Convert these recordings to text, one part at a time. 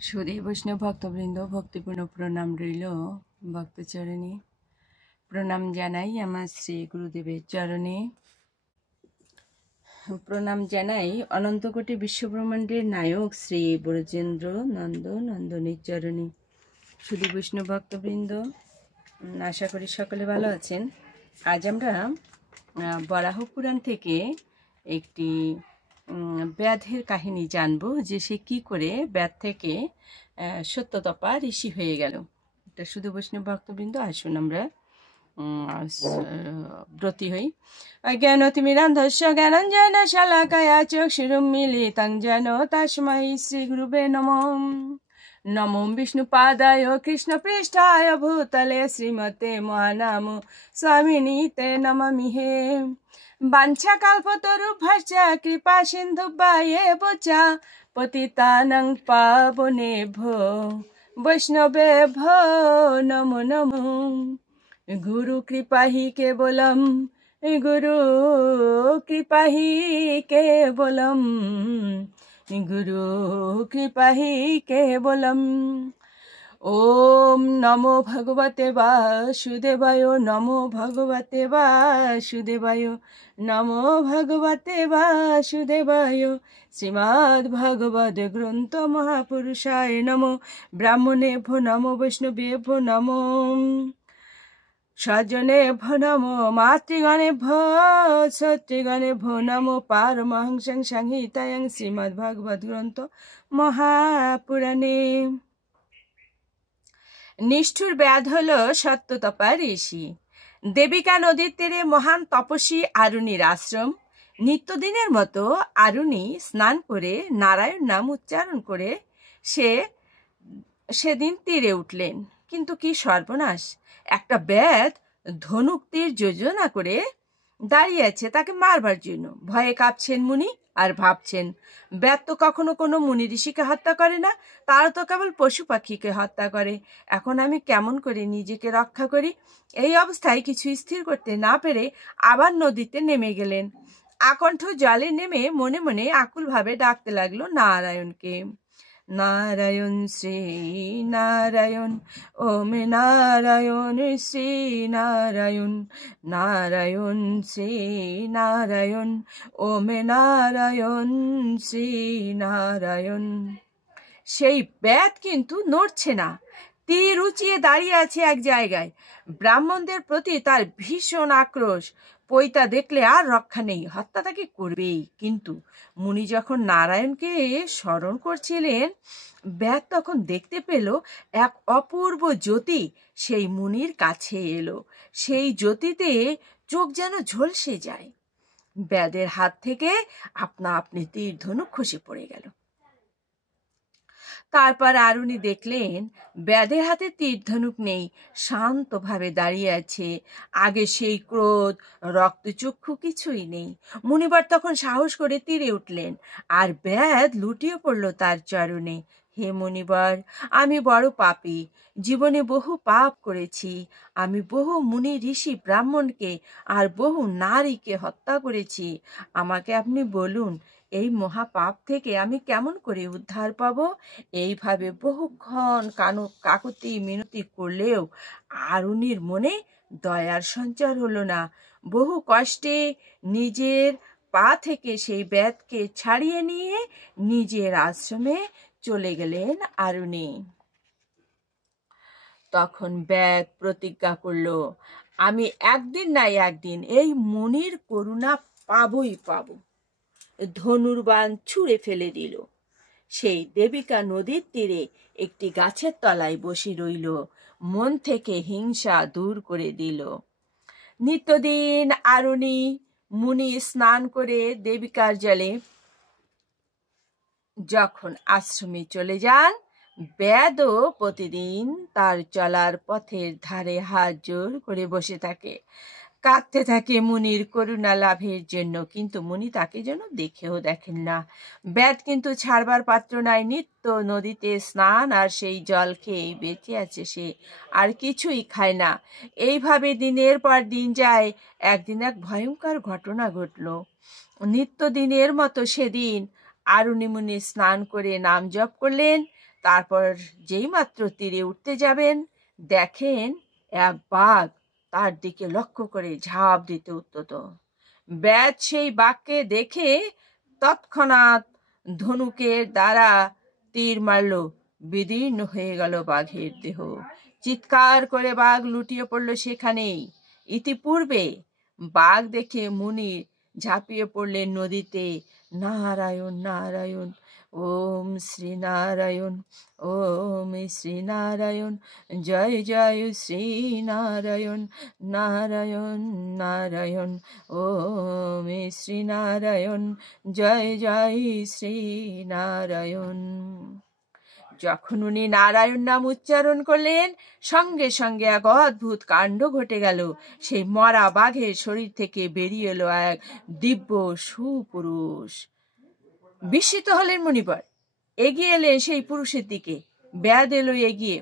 সুধী বৈষ্ণব ভক্তবৃন্দ, ভক্তিপূর্ণ প্রণাম রইল ভক্তচরণে। প্রণাম জানাই আমার শ্রী গুরুদেবের চরণে। প্রণাম জানাই অনন্তকোটি বিশ্বব্রহ্মাণ্ডের নায়ক শ্রী ব্রজেন্দ্র নন্দনের চরণে। সুধী বৈষ্ণব ভক্তবৃন্দ, আশা করি সকলে ভালো আছেন। আজ আমরা বরাহ পুরাণ থেকে একটি ব্যাধের কাহিনী জানব, যে সে কি করে ব্যাধ থেকে সত্যতপা ঋষি হয়ে গেল। এটা শুধু বৈষ্ণব ভক্তবৃন্দ, আসুন আমরা ব্রতী হই। অজ্ঞানতিমিরান্ধস্য জ্ঞানঞ্জন শালাকায়া চক্ষুরুন্মিলিतं যেন তস্मै শ্রীগুরুবে নমঃ। নমো বিষ্ণুপাদায় কৃষ্ণপৃষ্ঠায় ভূতলে শ্রীমতে মহানাম স্বামিনীতে নমামিহে। বাঞ্ছাকল্পতরুভ্যশ্চ কৃপা সিন্ধুভ্যেব চ পতিতানাং পাবনেভ্যো বৈষ্ণবেভ্যো নমো নমো। গুরু কৃপা হি কেবলম, গুরু কৃপা হি কেবলম, গুরু কৃপা হি কেবলম। ওম নমো ভগবতে বাসুদেবায়, নমো ভগবতে বাসুদেবায়, নমো ভগবতে বাসুদেবায়। শ্রীমদ্ ভগবদ গ্রন্থ মহাপুরুষায় নমো। ব্রাহ্মণেভ্যো নমো, বৈষ্ণবেভ্যো নমো, সজ্জনেভ্যো নমো, মাতৃগণেভ্যো সত্যগণেভ্যো নমো। পারমহংসং সংহিতায়ং শ্রীমদ্ ভগবদ গ্রন্থ মহাপুরাণে। নিষ্ঠুর ব্যাধ হল সত্যতপা ঋষি। দেবিকা নদীর তীরে মহান তপস্বী আরুণীর আশ্রম। নিত্যদিনের মতো আরুণী স্নান করে নারায়ণ নাম উচ্চারণ করে সেদিন তীরে উঠলেন। কিন্তু কি সর্বনাশ! একটা ব্যাধ ধনুক তীর যোজনা করে দাঁড়িয়ে আছে তাকে মারবার জন্য। ভয়ে কাঁপছেন মুনি, আর ভাবছেন, ব্যাধ তো কখনো কোনো মুনি ঋষিকে হত্যা করে না, তারা তো কেবল পশু পাখিকে হত্যা করে। এখন আমি কেমন করে নিজেকে রক্ষা করি? এই অবস্থায় কিছু স্থির করতে না পেরে আবার নদীতে নেমে গেলেন। আকণ্ঠ জলে নেমে মনে মনে আকুলভাবে ডাকতে লাগলো নারায়ণকে। নারায়ণ শ্রী নারায়ণ, ওম নারায়ণ শ্রী নারায়ণ, নারায়ণ শ্রী নারায়ণ, ওম নারায়ণ শ্রী নারায়ণ। সেই ব্যাধ কিন্তু নড়ছে না, তীর উঁচিয়ে দাঁড়িয়ে আছে এক জায়গায়। ব্রাহ্মণদের প্রতি তার ভীষণ আক্রোশ। পৈতা দেখলে আর রক্ষা নেই, হত্যা তাকে করবেই। কিন্তু মুনি যখন নারায়ণকে স্মরণ করছিলেন, ব্যাধ তখন দেখতে পেল এক অপূর্ব জ্যোতি সেই মুনির কাছে এলো। সেই জ্যোতিতে চোখ যেন ঝলসে যায়। ব্যাধের হাত থেকে আপনা আপনি তীর ধনুক খসে পড়ে গেল। তারপর আরুণী দেখলেন ব্যাধের হাতে তীর ধনুক নেই, শান্তভাবে দাঁড়িয়ে আছে। আগে সেই ক্রোধ, রক্তচক্ষু কিছুই নেই। মুনিবার তখন সাহস করে তীরে উঠলেন, আর ব্যাধ লুটিয়ে পড়ল তার চরণে। হে মুনিবর, আমি বড় পাপী, জীবনে বহু পাপ করেছি। আমি বহু মুনি ঋষি ব্রাহ্মণকে আর বহু নারীকে হত্যা করেছি। আমাকে আপনি বলুন, এই মহাপাপ থেকে আমি কেমন করে উদ্ধার পাব? এইভাবে বহুক্ষণ কাকুতি মিনতি করলেও আরুণীর মনে দয়ার সঞ্চার হলো না। বহু কষ্টে নিজের পা থেকে সেই ব্যাধকে ছাড়িয়ে নিয়ে নিজের আশ্রমে চলে গেলেন আরুণী। তখন ব্যাধ প্রতিজ্ঞা করল, আমি একদিন না একদিন এই মুনির করুণা পাবই পাব। ধনুর্বাণ ছুঁড়ে ফেলে দিল। সেই দেবিকা নদীর তীরে একটি গাছের তলায় বসে রইল, মন থেকে হিংসা দূর করে দিল। নিত্যদিন আরুণী মুনি স্নান করে দেবিকার জলে যখন আশ্রমে চলে যান, ব্যাধও প্রতিদিন তার চলার পথের ধারে হাত জোর করে বসে থাকে, কাঁদতে থাকে মুনির করুণা লাভের জন্য। কিন্তু মুনি তাকে যেন দেখেও দেখেন না। ব্যাধ কিন্তু ছাড়বার পাত্র নাই। নিত্য নদীতে স্নান আর সেই জল খেয়েই বেঁচে আছে সে, আর কিছুই খায় না। এইভাবে দিনের পর দিন যায়। একদিন এক ভয়ঙ্কর ঘটনা ঘটল। নিত্যদিনের মতো সেদিন আরুণি মুনি স্নান করে নাম জপ করলেন। তারপর যেই মাত্র তীরে উঠতে যাবেন, দেখেন এক বাঘ তার দিকে লক্ষ্য করে ঝাঁপ দিতে উদ্যত। ব্যাদ সেই বাঘকে দেখে তৎক্ষণাৎ ধনুকের দ্বারা তীর মারল। বিদীর্ণ হয়ে গেল বাঘের দেহ। চিৎকার করে বাঘ লুটিয়ে পড়ল সেখানেই। ইতিপূর্বে বাঘ দেখে মুনি ঝাঁপিয়ে পড়লেন নদীতে। নারায়ণ নারায়ণ, ওম শ্রী নারায়ণ, ওম শ্রী নারায়ণ, জয় জয় শ্রী নারায়ণ, নারায়ণ নারায়ণ, ওম শ্রী নারায়ণ, জয় জয় শ্রী নারায়ণ। যখন উনি নারায়ণ নাম উচ্চারণ করলেন, সঙ্গে সঙ্গে এক অদ্ভুত কাণ্ড ঘটে গেল। সেই মরা বাঘের শরীর থেকে বেরিয়ে এলো এক দিব্য সুপুরুষ। বিস্মিত হলেন মুনিবর, এগিয়ে এলেন সেই পুরুষের দিকে। ব্যাদ এলো এগিয়ে।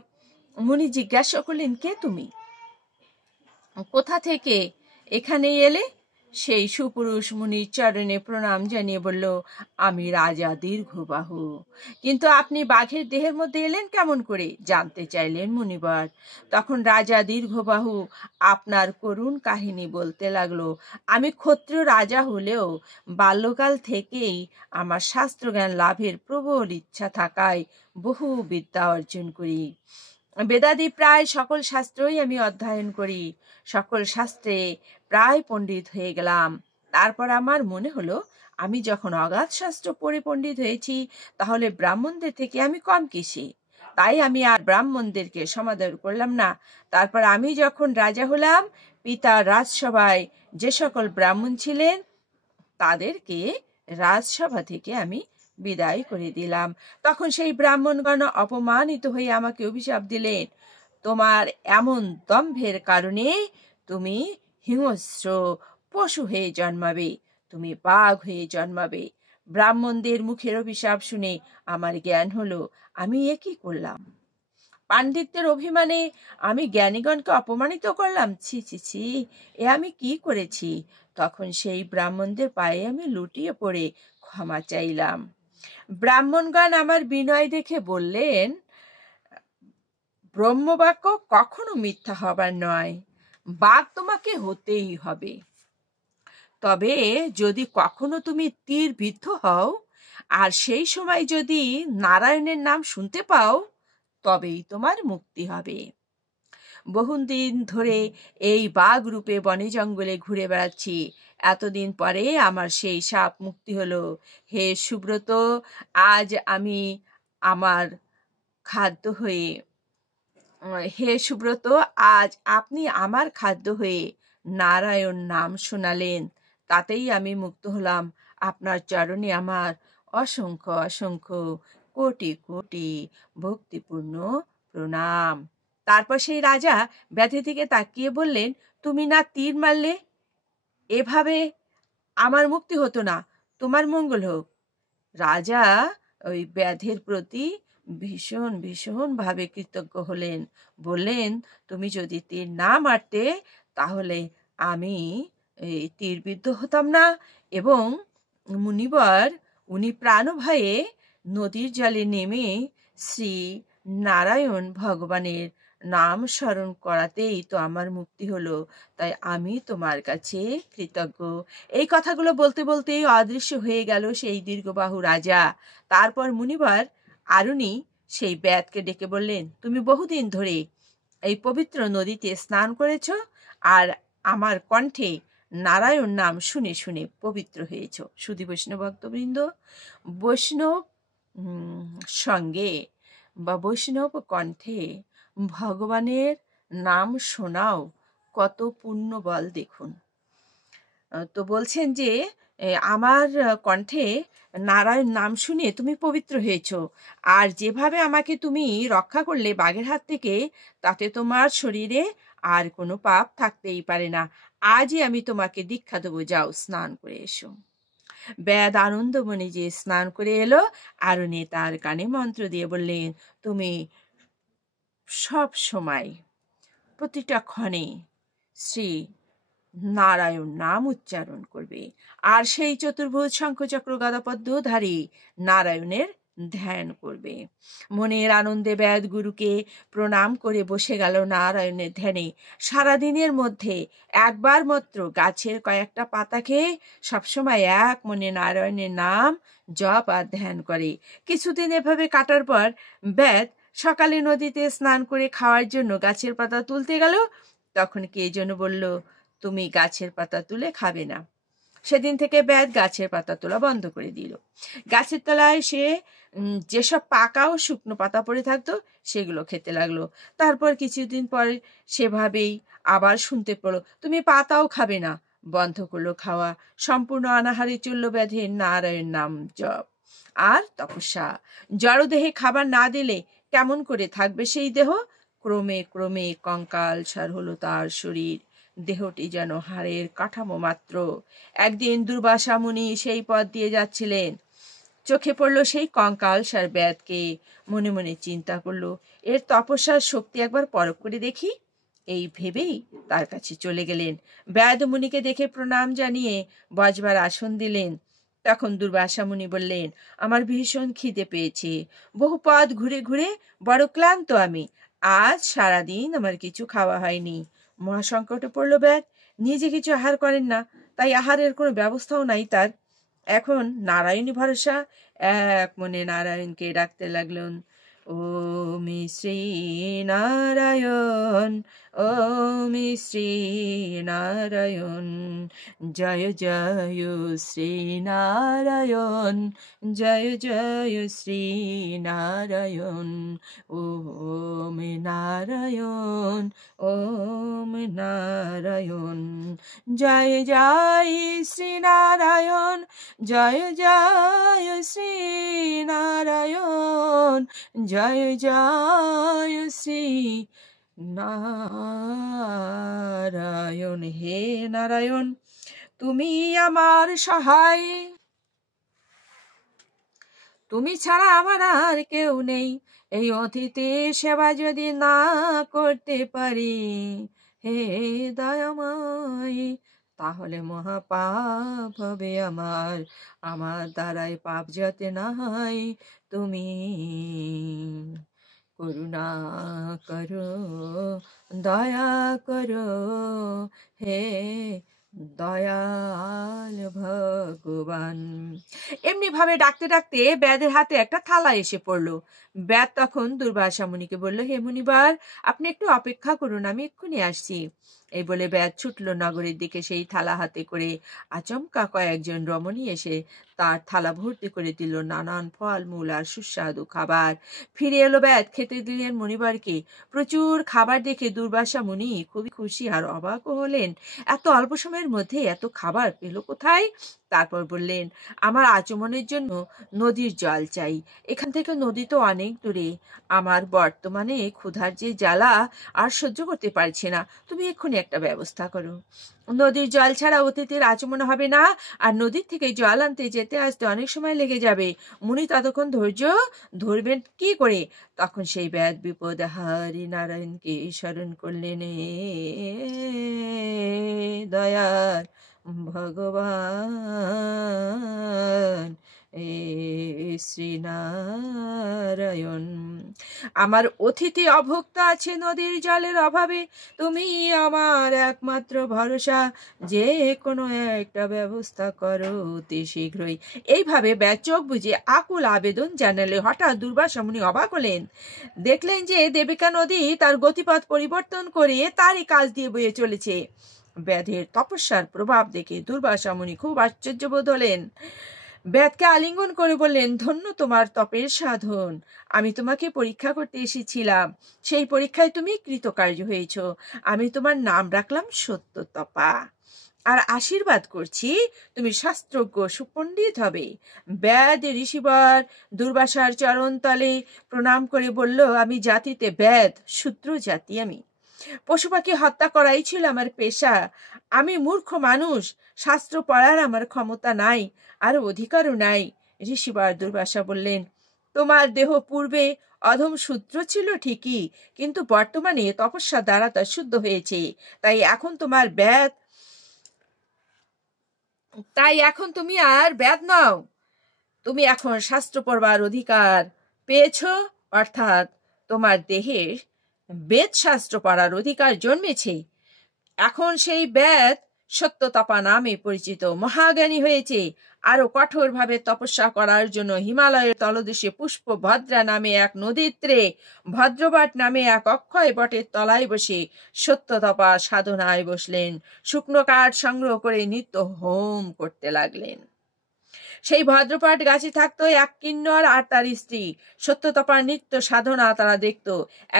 মুনি জিজ্ঞাসা করলেন, কে তুমি? কোথা থেকে এখানে এলে? সেই সুপুরুষ মুনির চরণে প্রণাম জানিয়ে বলল, আমি রাজা দীর্ঘবাহু। কিন্তু আপনি বাঘের দেহের মধ্যে এলেন কেমন করে? জানতে চাইলেন মুনিবর। তখন রাজা দীর্ঘবাহু আপনার করুণ কাহিনী বলতে লাগলো। আমি ক্ষত্রিয় রাজা হলেও বাল্যকাল থেকেই আমার শাস্ত্রজ্ঞান লাভের প্রবল ইচ্ছা থাকায় বহু বিদ্যা অর্জন করি। বেদাদি প্রায় সকল শাস্ত্রই আমি অধ্যয়ন করি। সকল শাস্ত্রে প্রায় পণ্ডিত হয়ে গেলাম। তারপর আমার মনে হলো, আমি যখন অগাধ শাস্ত্র পড়ে পণ্ডিত হয়েছি, তাহলে ব্রাহ্মণদের থেকে আমি কম কিসে? তাই আমি আর ব্রাহ্মণদেরকে সমাদর করলাম না। তারপর আমি যখন রাজা হলাম, পিতার রাজসভায় যে সকল ব্রাহ্মণ ছিলেন, তাদেরকে রাজসভা থেকে আমি বিদায় করে দিলাম। তখন সেই ব্রাহ্মণগণ অপমানিত হয়ে আমাকে অভিশাপ দিলেন, তোমার এমন দম্ভের কারণে তুমি হিংস্র পশু হয়ে জন্মাবে, তুমি বাঘ হয়ে জন্মাবে। ব্রাহ্মণদের মুখের অভিশাপ শুনে আমার জ্ঞান হলো, আমি এ কি করলাম? পাণ্ডিত্যের অভিমানে আমি জ্ঞানীগণকে অপমানিত করলাম। ছি ছি ছি, এ আমি কি করেছি? তখন সেই ব্রাহ্মণদের পায়ে আমি লুটিয়ে পড়ে ক্ষমা চাইলাম। ব্রাহ্মণগণ আমার বিনয় দেখে বললেন, ব্রহ্মবাক্য কখনো মিথ্যা হবার নয়, বাঘ তোমাকে হতেই হবে। তবে যদি কখনো তুমি তীর বিদ্ধ হও, আর সেই সময় যদি নারায়ণের নাম শুনতে পাও, তবেই তোমার মুক্তি হবে। বহুদিন ধরে এই বাঘ রূপে বনে জঙ্গলে ঘুরে বেড়াচ্ছি। এতদিন পরে আমার সেই সাপ মুক্তি হলো। হে সুব্রত, আজ আমি আমার খাদ্য হয়ে হে সুব্রত, আজ আপনি আমার খাদ্য হয়ে নারায়ণ নাম শোনালেন, তাতেই আমি মুক্ত হলাম। আপনার চরণে আমার অসংখ্য অসংখ্য কোটি কোটি ভক্তিপূর্ণ প্রণাম। তারপর সেই রাজা ব্যাধের দিকে তাকিয়ে বললেন, তুমি না তীর মারলে, এভাবে আমার মুক্তি হতো না। তোমার মঙ্গল হোক। রাজা ওই ব্যাধের প্রতি ভীষণ ভীষণ ভাবে কৃতজ্ঞ হলেন। বললেন, তুমি যদি তীর না মারতে, তাহলে আমি এই তীরবিদ্ধ হতাম না। এবং মুনিবর, উনি প্রাণভয়ে নদীর জলে নেমে শ্রী নারায়ণ ভগবানের নাম স্মরণ করাতেই তো আমার মুক্তি হলো। তাই আমি তোমার কাছে কৃতজ্ঞ। এই কথাগুলো বলতে বলতেই অদৃশ্য হয়ে গেল সেই দীর্ঘবাহু রাজা। তারপর মুনিবর আরুণি সেই ব্যাধকে ডেকে বললেন, তুমি বহুদিন ধরে এই পবিত্র নদীতে স্নান করেছ, আর আমার কণ্ঠে নারায়ণ নাম শুনে শুনে পবিত্র হয়েছ। সুধী বৈষ্ণব ভক্তবৃন্দ, বৈষ্ণব সঙ্গে বা বৈষ্ণব কণ্ঠে ভগবানের নাম শোনাও কত পুণ্য বল দেখুন। তো বলছেন যে আমার কণ্ঠে নারায়ণ নাম শুনে তুমি পবিত্র হয়েছ, আর যেভাবে আমাকে তুমি রক্ষা করলে বাঘের হাত থেকে, তাতে তোমার শরীরে আর কোনো পাপ থাকতেই পারে না। আজই আমি তোমাকে দীক্ষা দেবো, যাও স্নান করে এসো। ব্যাদ আনন্দমণি যে স্নান করে এলো, আর উনি তার কানে মন্ত্র দিয়ে বললেন, তুমি সব সময় প্রতিটা ক্ষণে শ্রী নারায়ণ নাম উচ্চারণ করবে আর সেই চতুর্ভুজ শঙ্খচক্র গদাপদ্মধারী নারায়ণের ধ্যান করবে। মনের আনন্দে ব্যাদ গুরুকে প্রণাম করে বসে গেল নারায়ণের ধ্যানে। সারাদিনের মধ্যে একবার মাত্র গাছের কয়েকটা পাতা খেয়ে সবসময় এক মনে নারায়ণের নাম জপ আর ধ্যান করে। কিছুদিন এভাবে কাটার পর ব্যাদ সকালে নদীতে স্নান করে খাওয়ার জন্য গাছের পাতা তুলতে গেল। তখন কে যেন বলল, তুমি গাছের পাতা তুলে খাবে না। সেদিন থেকে ব্যাদ গাছের পাতা তোলা বন্ধ করে দিল। গাছের তলায় সে যেসব পাকা ও শুকনো পাতা পড়ে থাকতো সেগুলো খেতে লাগলো। তারপর কিছুদিন পর সেভাবেই আবার শুনতে পেল, তুমি পাতাও খাবে না। বন্ধ করলো খাওয়া। সম্পূর্ণ অনাহারে চলল ব্যাধের নারায়ণ নাম জপ আর তপস্যা। জড়দেহে খাবার না দিলে কেমন করে থাকবে সেই দেহ? ক্রমে ক্রমে কঙ্কাল সার হলো তার শরীর। দেহটি যেন হাড়ের কাঠামো মাত্র। একদিন দুর্বাসা মুনি সেই পথ দিয়ে যাচ্ছিলেন। চোখে পড়ল সেই কঙ্কাল সার ব্যাধকে। মনে মনে চিন্তা করলো, এর তপস্যার শক্তি একবার পরখ করে দেখি। এই ভেবেই তার কাছে চলে গেলেন। ব্যাদ মুনিকে দেখে প্রণাম জানিয়ে বসবার আসন দিলেন। তখন দুর্বাসা মুনি বললেন, আমার ভীষণ খিদে পেয়েছে। বহু পথ ঘুরে ঘুরে বড় ক্লান্ত আমি। আজ সারাদিন আমার কিছু খাওয়া হয়নি। মহাসংকটে পড়ল ব্যাদ। নিজে কিছু আহার করেন না, তাই আহারের কোনো ব্যবস্থাও নাই তার। এখন নারায়ণী ভরসা। এক মনে নারায়ণকে ডাকতে লাগলেন, ওম শ্রী নারায়ণ, ওম শ্রী নারায়ণ, জয় জয় শ্রী নারায়ণ, জয় জয় শ্রী নারায়ণ, ওম নারায়ণ, ওম নারায়ণ, জয় জয় শ্রী নারায়ণ, জয় জয় শ্রী নারায়ণ, জয় জয় শ্রী নারায়ণ। হে নারায়ণ, তুমি আমার সহায়, তুমি ছাড়া আমার আর কেউ নেই। এই অতিথির সেবা যদি না করতে পারি, হে দয়াময়, তাহলে মহাপাপ হবে আমার। আমার দ্বারাই পাপ যাতে না হয়, তুমি করুণা করো, দয়া করো, হে দয়াল ভগবান। এমনি ভাবে ডাকতে ডাকতে ব্যাদের হাতে একটা থালা এসে পড়লো। ব্যাদ তখন দুর্বাসা মুনিকে বলল, হে মুনিবার, আপনি একটু অপেক্ষা করুন, আমি এক্ষুনি আসছি। এই বলে ব্যাদ ছুটল নগরের দিকে সেই থালা হাতে করে। আচমকা কয়েকজন রমণী এসে তার থালা ভর্তি করে দিল নানান ফল মূল আর সুস্বাদু খাবার। ফিরে এলো ব্যাদ, খেতে দিলেন মুনিবারকে। প্রচুর খাবার দেখে দুর্বাসা মুনি খুবই খুশি আর অবাকও হলেন। এত অল্প সময়ের মধ্যে এত খাবার পেল কোথায়? তারপর বললেন, আমার আচমনের জন্য নদীর জল চাই। এখান থেকে নদী তো অনেক দূরে। আমার বর্তমানে ক্ষুধার যে জ্বালা আর সহ্য করতে পারছি না, তুমি এক্ষুনি একটা ব্যবস্থা করো। নদীর জল ছাড়া অতিথির আচমন হবে না, আর নদীর থেকে জল আনতে যেতে আসতে অনেক সময় লেগে যাবে। মুনি ততক্ষণ ধৈর্য ধরবেন কি করে? তখন সেই ব্যাদ বিপদ হারি নারায়ণকে স্মরণ করলেন, দয়ার ভগবান, এ শ্রীনারায়ণ, আমার অতিথি অভুক্ত আছে নদীর জলের অভাবে। তুমি আমার একমাত্র ভরসা, যে কোনো একটা ব্যবস্থা করো অতি শীঘ্রই। এইভাবে ব্যাদ চোখ বুঝে আকুল আবেদন জানালে হঠাৎ দুর্বাসা মুনি অবাক হলেন। দেখলেন যে দেবিকা নদী তার গতিপথ পরিবর্তন করে তারই কাছ দিয়ে বয়ে চলেছে। ব্যাধের তপস্যার প্রভাব দেখে দুর্বাসা মুনি খুব আশ্চর্য বোধ হলেন। ব্যাদকে আলিঙ্গন করে বললেন, ধন্য তোমার তপের সাধন। আমি তোমাকে পরীক্ষা করতে এসেছিলাম, সেই পরীক্ষায় তুমি কৃতকার্য হয়েছ। আমি তোমার নাম রাখলাম সত্যতপা, আর আশীর্বাদ করছি তুমি শাস্ত্রজ্ঞ সুপণ্ডিত হবে। ব্যাদ ঋষিবর দুর্বাসার চরণ তলে প্রণাম করে বলল, আমি জাতিতে ব্যাদ, শূদ্র জাতি আমি। পশু পাখি হত্যা করাই ছিল আমার পেশা। আমি মূর্খ মানুষ, শাস্ত্র পড়ার আমার ক্ষমতা নাই, আর অধিকারও নাই। ঋষিবার দুর্বাসা বললেন, তোমার দেহ পূর্বে অধম শূদ্র ছিল ঠিকই, কিন্তু বর্তমানে তপস্যা দ্বারা তা শুদ্ধ হয়েছে। তাই এখন তোমার ব্যাদ তাই এখন তুমি আর ব্যাদ নাও, তুমি এখন শাস্ত্র পড়বার অধিকার পেয়েছ, অর্থাৎ তোমার দেহে বেদ শাস্ত্র পড়ার অধিকার জন্মেছে। এখন সেই বেদ সত্যতপা নামে পরিচিত, মহাজ্ঞানী হয়েছে। আরো কঠোরভাবে তপস্যা করার জন্য হিমালয়ের তলদেশে পুষ্পভদ্রা নামে এক নদীর তীরে ভদ্রবট নামে এক অক্ষয় বটের তলায় বসে সত্যতপা সাধনায় বসলেন। শুকনো কাঠ সংগ্রহ করে নিত্য হোম করতে লাগলেন। সেই ভদ্রপাট গাছে থাকতো এক কিন্নর আর তার স্ত্রী। সত্যতপার নিত্য সাধনা তারা দেখত।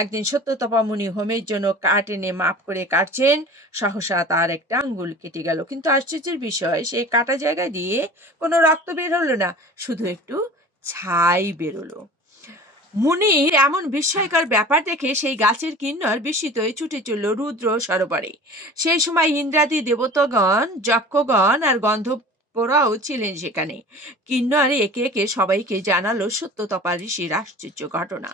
একদিন সত্যতপা মুনি হোমের জন্য কাঠ এনে মাপ করে কাটছেন, সহসা তার একটা আঙ্গুল কেটে গেল। কিন্তু আশ্চর্যের বিষয়, সে কাটা জায়গা দিয়ে কোনো রক্ত বের হলো না, শুধু একটু ছাই বেরোলো। মুনির এমন বিস্ময়কর ব্যাপার দেখে সেই গাছের কিন্নর বিস্মিত হয়ে ছুটে চলল রুদ্র সরোবরে। সেই সময় ইন্দ্রাদি দেবতাগণ, যক্ষগণ আর গন্ধর্বরাও ছিলেন সেখানে। কিন্নর একে একে সবাইকে জানালো সত্যতপা ঋষির আশ্চর্য ঘটনা।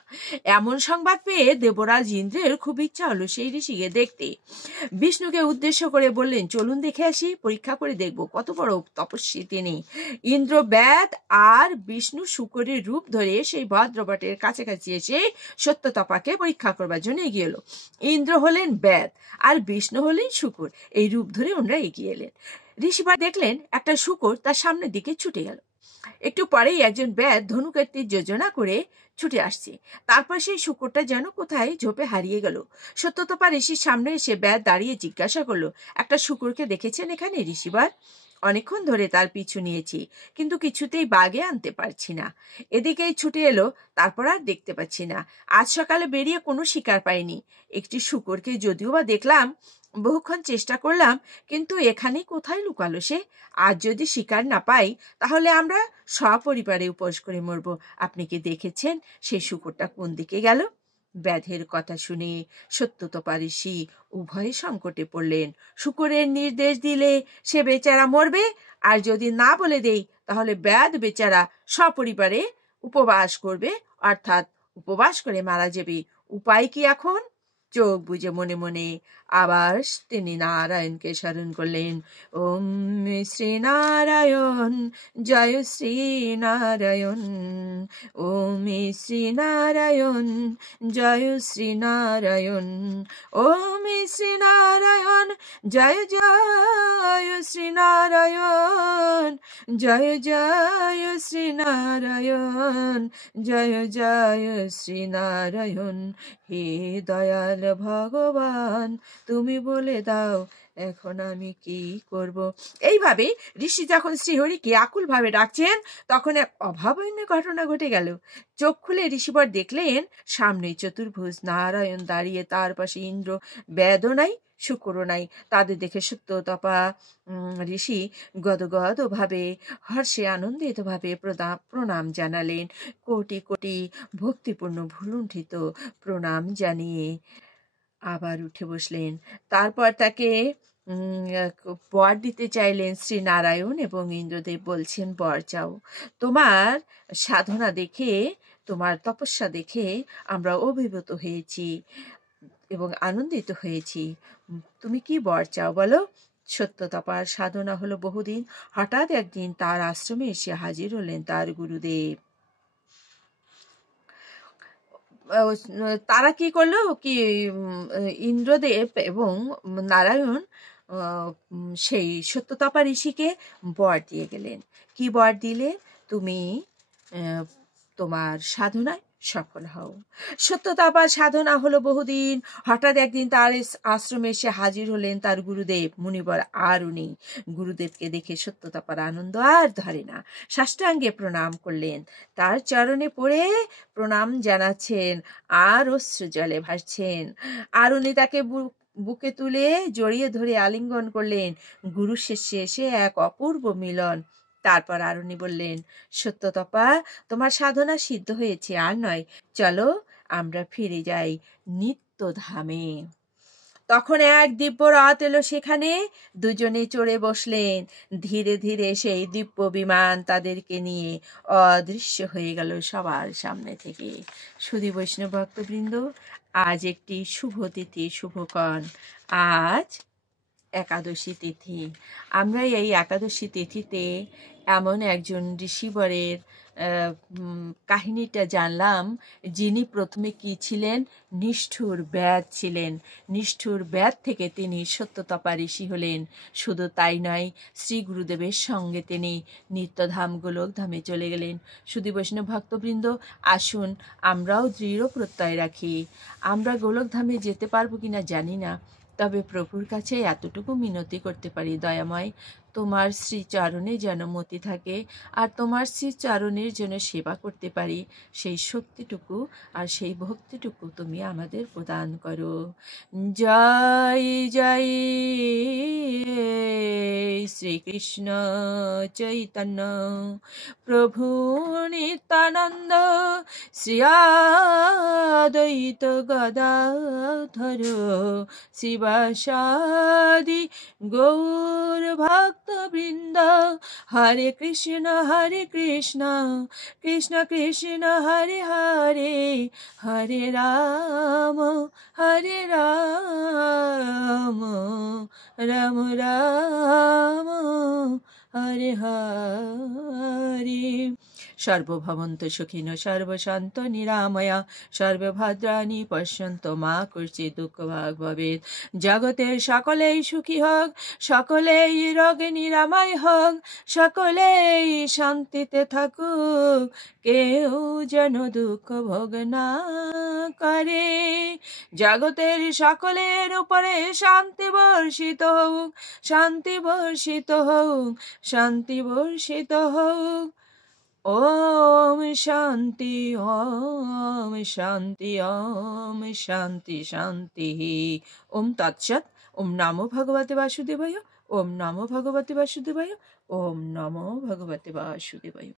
এমন সংবাদ পেয়ে দেবরাজ ইন্দ্রের খুব ইচ্ছা হলো সেই ঋষিকে দেখতে। বিষ্ণুকে উদ্দেশ্য করে বললেন, চলুন দেখে আসি, পরীক্ষা করে দেখব কত বড় তপস্বী তিনি। ইন্দ্র ব্যাদ আর বিষ্ণু শুকরের রূপ ধরে সেই ভদ্রবটের কাছাকাছি এসে সত্যতপাকে পরীক্ষা করবার জন্য এগিয়ে এলো। ইন্দ্র হলেন ব্যাদ আর বিষ্ণু হলেন শুকর, এই রূপ ধরে ওনারা এগিয়ে এলেন। ঋষিবার দেখলেন একটা শুকর তার সামনের দিকে ছুটে গেল। একটু পরেই একজন ব্যাদ ধনুকের তীর যোজনা করে ছুটে আসছে। তারপর সেই শুকরটা যেন কোথায় ঝোপে হারিয়ে গেল। সত্যতপা ঋষির সামনে এসে ব্যাদ দাঁড়িয়ে জিজ্ঞাসা করলো, একটা শুকরকে দেখেছেন এখানে ঋষিবার? অনেকক্ষণ ধরে তার পিছু নিয়েছি, কিন্তু কিছুতেই বাগে আনতে পারছি না। এদিকেই ছুটে এলো, তারপর আর দেখতে পাচ্ছি না। আজ সকালে বেরিয়ে কোনো শিকার পাইনি। একটি শুকরকে যদিও বা দেখলাম, বহুক্ষণ চেষ্টা করলাম, কিন্তু এখানে কোথায় লুকালো সে? আজ যদি শিকার না পাই, তাহলে আমরা সপরিবারে উপোস করে মরব। আপনি কি দেখেছেন সেই শুকরটা কোন দিকে গেল? ব্যাধের কথা শুনে সত্যতপা ঋষি উভয়ে সংকটে পড়লেন। শুকরের নির্দেশ দিলে সে বেচারা মরবে, আর যদি না বলে দেই, তাহলে ব্যাধ বেচারা সপরিবারে উপবাস করবে, অর্থাৎ উপবাস করে মারা যাবে। উপায় কি এখন? চোখ বুজে মনে মনে আবার তিনি নারায়ণকে স্মরণ করলেন। ওম শ্রী নারায়ণ, জয় শ্রী নারায়ণ। ওম শ্রী নারায়ণ, জয় শ্রী নারায়ণ। ওম শ্রী নারায়ণ, জয় জয় শ্রী নারায়ণ। জয় জয় শ্রী নারায়ণ, জয় জয় শ্রী নারায়ণ। হে দয়াল ভগবান, তুমি বলে দাও এখন আমি কি করব। এইভাবে ঋষি যখন শ্রীহরিকে আকুল ভাবে ডাকছেন, তখন এক অভাবনীয় ঘটনা ঘটে গেল। চোখ খুলে ঋষিবর দেখলেন সামনে চতুর্ভুজ নারায়ণ দাঁড়িয়ে, তার পাশে ইন্দ্র। ব্যাদও নাই, শুকরও নাই। তাদের দেখে সত্যতপা ঋষি গদগদ ভাবে, হর্ষে আনন্দিত ভাবে প্রণাম জানালেন। কোটি কোটি ভক্তিপূর্ণ ভুলুণ্ঠিত প্রণাম জানিয়ে আবার উঠে বসলেন। তারপর তাকে বর দিতে চাইলেন শ্রী নারায়ণ, এবং ইন্দ্রদেব বলছেন, বর চাও। তোমার সাধনা দেখে, তোমার তপস্যা দেখে আমরা অভিভূত হয়েছি এবং আনন্দিত হয়েছি। তুমি কি বর চাও বলো? সত্যতপার সাধনা হলো বহুদিন। হঠাৎ একদিন তার আশ্রমে এসে হাজির হলেন তার গুরুদেব। তারা কি করলো কি, ইন্দ্রদেব এবং নারায়ণ সেই সত্যতপা ঋষিকে বর দিয়ে গেলেন। কি বর দিলে? তুমি তোমার সাধনায় সফল হও। সত্যতপার সাধনা হলো বহুদিন। হঠাৎ একদিন তার আশ্রমে এসে হাজির হলেন তার গুরুদেব মুনিবর আরুণী। গুরুদেবকে দেখে সত্যতপার আনন্দ আর ধরে না। সাষ্টাঙ্গে প্রণাম করলেন, তার চরণে পড়ে প্রণাম জানাচ্ছেন, আর অশ্রু জলে ভাসছেন। আরুণী তাকে বুকে তুলে জড়িয়ে ধরে আলিঙ্গন করলেন। গুরু শেষে এসে এক অপূর্ব মিলন। তারপর আরুণী বললেন, সত্যতপা, তোমার সাধনা সিদ্ধ হয়েছে, আর নয়, চলো আমরা ফিরে যাই নিত্যধামে। তখন এক দিব্য রথ এলো সেখানে। দুজনে চড়ে বসলেন। ধীরে ধীরে সেই দিব্য বিমান তাদেরকে নিয়ে অদৃশ্য হয়ে গেল সবার সামনে থেকে। সুধী বৈষ্ণব ভক্তবৃন্দ, আজ একটি শুভ তিথি, শুভক্ষণ। আজ একাদশী তিথি। আমরা এই একাদশী তিথিতে এমন একজন ঋষিবরের কাহিনীটা জানলাম, যিনি প্রথমে কি ছিলেন? নিষ্ঠুর ব্যাদ ছিলেন। নিষ্ঠুর ব্যাদ থেকে তিনি সত্যতপা ঋষি হলেন। শুধু তাই নয়, শ্রী গুরুদেবের সঙ্গে তিনি নিত্যধাম গোলকধামে চলে গেলেন। শুধু বৈষ্ণব ভক্তবৃন্দ, আসুন আমরাও দৃঢ় প্রত্যয় রাখি। আমরা গোলকধামে যেতে পারবো কিনা জানি না, তবে প্রভুর কাছে এতটুকু মিনতি করতে পারি, দয়াময় তোমার শ্রীচরণে যেন মতি থাকে, আর তোমার শ্রীচরণের জন্য সেবা করতে পারি, সেই শক্তিটুকু আর সেই ভক্তিটুকু তুমি আমাদের প্রদান করো। জয় জয় শ্রীকৃষ্ণ চৈতন্য প্রভু নিত্যানন্দ, শ্রী অদ্বৈত গদাধর শিবাসাদি গৌর ভক্তবৃন্দ। হরে কৃষ্ণ কৃষ্ণ কৃষ্ণ হরে হরে, হরে রাম রাম রাম হরে হরে। সর্বভবন্তু সুখিনো সর্বশান্ত নিরাময়া, সর্বভদ্রাণি পশ্যন্ত মা কর্চিৎ দুঃখভাগ ভবেৎ। জগতের সকলেই সুখী হোক, সকলেই রোগে নিরাময় হোক, সকলেই শান্তিতে থাকুক, কেউ যেন দুঃখ ভোগ না করে। জগতের সকলের উপরে শান্তি বর্ষিত হোক, শান্তি বর্ষিত হোক, শান্তি বর্ষিত হোক। ওম শান্তি, ওম শান্তি, ওম শান্তি শান্তি। ওম তৎসৎ। ওম নমো ভগবতে বাসুদেবায়, ওম নমো ভগবতে বাসুদেবায়, ওম নমো ভগবতে বাসুদেবায়।